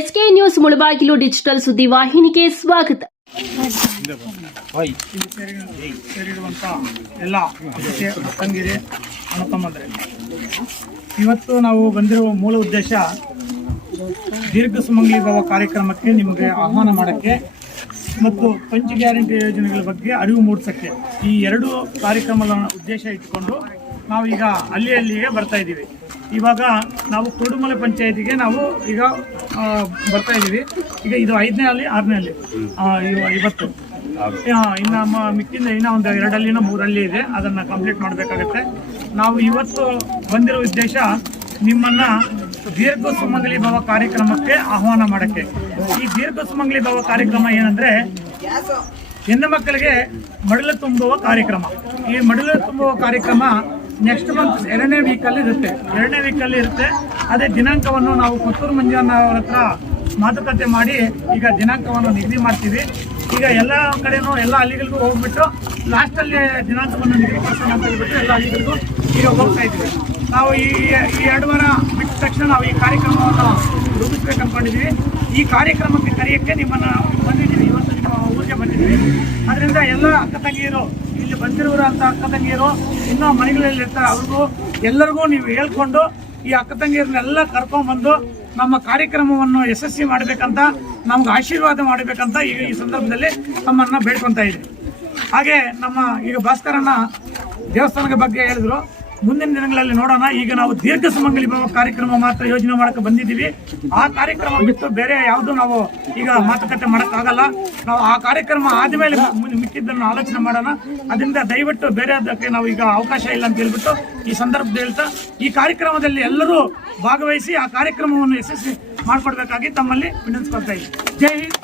SK news Mulbagal digital ಸುದ್ದಿವಾಹಿನಿಗೆ ಸ್ವಾಗತ. ಸೇರಿರುವಂಥ ಎಲ್ಲ ಅಕ್ಕಂಗಿರಿ ಅಣ್ಣತಮ್ಮಂದರೆ, ಇವತ್ತು ನಾವು ಬಂದಿರುವ ಮೂಲ ಉದ್ದೇಶ ದೀರ್ಘ ಸುಮಂಗಲಿ ಭವ ಕಾರ್ಯಕ್ರಮಕ್ಕೆ ನಿಮಗೆ ಆಹ್ವಾನ ಮಾಡೋಕ್ಕೆ ಮತ್ತು ಪಂಚ ಗ್ಯಾರಂಟಿ ಯೋಜನೆಗಳ ಬಗ್ಗೆ ಅರಿವು ಮೂಡಿಸೋಕ್ಕೆ ಈ ಎರಡು ಕಾರ್ಯಕ್ರಮಗಳ ಉದ್ದೇಶ ಇಟ್ಟುಕೊಂಡು ನಾವು ಈಗ ಅಲ್ಲಿಗೆ ಬರ್ತಾ ಇದ್ದೀವಿ. ಇವಾಗ ನಾವು ಕುರುಡುಮಲೆ ಪಂಚಾಯತಿಗೆ ನಾವು ಈಗ ಬರ್ತಾ ಇದ್ದೀವಿ. ಈಗ ಇದು 5ನೇ ಅಲ್ಲಿ 6ನೇ ಅಲ್ಲಿ ಇವತ್ತು ಇನ್ನು ಮಿಕ್ಕಿಂದ ಇನ್ನೂ ಒಂದು 2 ಅಲ್ಲಿನ 3 ಅಲ್ಲಿ ಇದೆ, ಅದನ್ನು ಕಂಪ್ಲೀಟ್ ಮಾಡಬೇಕಾಗತ್ತೆ. ನಾವು ಇವತ್ತು ಬಂದಿರೋ ಉದ್ದೇಶ ನಿಮ್ಮನ್ನು ದೀರ್ಘ ಸುಮಂಗಲಿ ಭವ ಕಾರ್ಯಕ್ರಮಕ್ಕೆ ಆಹ್ವಾನ ಮಾಡೋಕ್ಕೆ. ಈ ದೀರ್ಘ ಸುಮಂಗಲಿ ಭವ ಕಾರ್ಯಕ್ರಮ ಏನಂದರೆ ಹೆಣ್ಣು ಮಕ್ಕಳಿಗೆ ಮಡಿಲು ತುಂಬುವ ಕಾರ್ಯಕ್ರಮ. ಈ ಮಡಿಲು ತುಂಬುವ ಕಾರ್ಯಕ್ರಮ ನೆಕ್ಸ್ಟ್ ಮಂತ್ 2ನೇ ವೀಕಲ್ಲಿ ಇರುತ್ತೆ. ಅದೇ ದಿನಾಂಕವನ್ನು ನಾವು ಕೊತ್ತೂರು ಮಂಜಣ್ಣ ಅವರ ಹತ್ರ ಮಾತುಕತೆ ಮಾಡಿ ಈಗ ದಿನಾಂಕವನ್ನು ನಿಗದಿ ಮಾಡ್ತೀವಿ. ಈಗ ಎಲ್ಲ ಕಡೆನೂ ಎಲ್ಲ ಹಳ್ಳಿಗಳಿಗೂ ಹೋಗ್ಬಿಟ್ಟು ಲಾಸ್ಟಲ್ಲಿ ದಿನಾಂಕವನ್ನು ನಿಗದಿಪಡಿಸೋಣ ಅಂತ ಹೇಳ್ಬಿಟ್ಟು ಎಲ್ಲ ಹಳ್ಳಿಗಳಿಗೂ ಈಗ ಹೋಗ್ತಾ ಇದ್ವಿ. ನಾವು ಈ 2 ವಾರ ಬಿಟ್ಟ ತಕ್ಷಣ ನಾವು ಈ ಕಾರ್ಯಕ್ರಮವನ್ನು ರೂಪಿಸ್ಬೇಕು ಅಂದ್ಕೊಂಡಿದ್ದೀವಿ. ಈ ಕಾರ್ಯಕ್ರಮಕ್ಕೆ ಕರೆಯೋಕ್ಕೆ ನಿಮ್ಮನ್ನು ಬಂದಿದ್ದೀವಿ, ಇವತ್ತು ನಿಮ್ಮ ಊರಿಗೆ ಬಂದಿದ್ದೀವಿ. ಅದರಿಂದ ಎಲ್ಲ ಅಕ್ಕ ತಂಗಿಯರು, ಇಲ್ಲಿ ಬಂದಿರೋರು ಅಂತ ಅಕ್ಕ ತಂಗಿಯರು ಇನ್ನೂ ಮನೆಗಳಲ್ಲಿ ಇರ್ತಾರೆ, ಅವ್ರಿಗೂ ಎಲ್ಲರಿಗೂ ನೀವು ಹೇಳ್ಕೊಂಡು ಈ ಅಕ್ಕ ತಂಗಿಯರನ್ನೆಲ್ಲ ಕರ್ಕೊಂಡ್ಬಂದು ನಮ್ಮ ಕಾರ್ಯಕ್ರಮವನ್ನು ಯಶಸ್ವಿ ಮಾಡಬೇಕಂತ, ನಮ್ಗೆ ಆಶೀರ್ವಾದ ಮಾಡಬೇಕಂತ ಈ ಸಂದರ್ಭದಲ್ಲಿ ತಮ್ಮನ್ನು ಬೇಡ್ಕೊತಾ ಇದ್ದೀವಿ. ಹಾಗೆ ನಮ್ಮ ಈಗ ಭಾಸ್ಕರಣ್ಣ ದೇವಸ್ಥಾನದ ಬಗ್ಗೆ ಹೇಳಿದ್ರು, ಮುಂದಿನ ದಿನಗಳಲ್ಲಿ ನೋಡೋಣ. ಈಗ ನಾವು ದೀರ್ಘ ಸುಮಂಗಲಿ ಭವ ಕಾರ್ಯಕ್ರಮ ಮಾತ್ರ ಯೋಜನೆ ಮಾಡೋಕ್ಕೆ ಬಂದಿದ್ದೀವಿ. ಆ ಕಾರ್ಯಕ್ರಮ ಬಿಟ್ಟು ಬೇರೆ ಯಾವುದು ನಾವು ಈಗ ಮಾತುಕತೆ ಮಾಡೋಕ್ಕಾಗಲ್ಲ. ನಾವು ಆ ಕಾರ್ಯಕ್ರಮ ಆದಮೇಲೆ ಮಿಕ್ಕಿದ್ದನ್ನು ಆಲೋಚನೆ ಮಾಡೋಣ. ಅದರಿಂದ ದಯವಿಟ್ಟು ಬೇರೆ ಅದಕ್ಕೆ ನಾವು ಈಗ ಅವಕಾಶ ಇಲ್ಲ ಅಂತ ಹೇಳ್ಬಿಟ್ಟು ಈ ಸಂದರ್ಭದಲ್ಲಿ ಹೇಳ್ತಾ, ಈ ಕಾರ್ಯಕ್ರಮದಲ್ಲಿ ಎಲ್ಲರೂ ಭಾಗವಹಿಸಿ ಆ ಕಾರ್ಯಕ್ರಮವನ್ನು ಯಶಸ್ವಿ ಮಾಡಿಕೊಡ್ಬೇಕಾಗಿ ತಮ್ಮಲ್ಲಿ ವಿನಂತಿಸ್ಕೊಳ್ತಾ ಇದ್ದೀವಿ. ಜೈ ಹಿಂದ್.